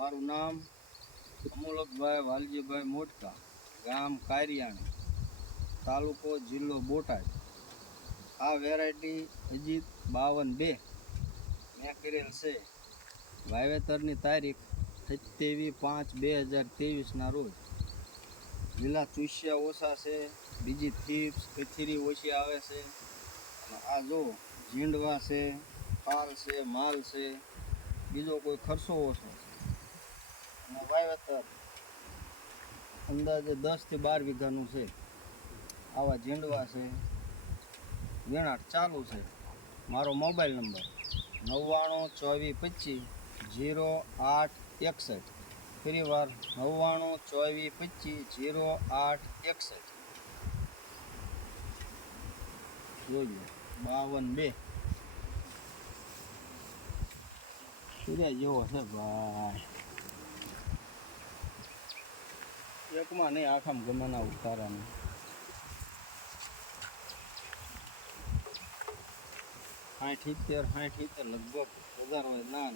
મારું નામ અમોલકભાઈ વાલજીભાઈ મોટકા, ગામ કારિયાણી, તાલુકો જિલ્લો બોટાદ. આ વેરાયટી અજીત 52-2 મેં કરેલ છે. વાવેતરની તારીખ 27/5/2023ના રોજ. લીલા ચૂસ્યા ઓછા છે, બીજી થીપ્સ કથીરી ઓછી આવે છે. અને આ જો ઝીંડવા છે, ફાલ છે, માલ છે, બીજો કોઈ ખર્ચો ઓછો છે. અને વાવેતર અંદાજે 10 થી 12 વીઘાનું છે. આવા ઝીંડવા છે, વેણાટ ચાલુ છે. મારો મોબાઈલ નંબર 9924250861. ફરી વાર 9924250861. જોજો 52-2 સૂર્યા જેવો છે ભાઈ. એકમાં નહીં, આખામાં ગમે ના ઉતારાનું. ઠીક 60-70 લગભગ 1000 હોય ના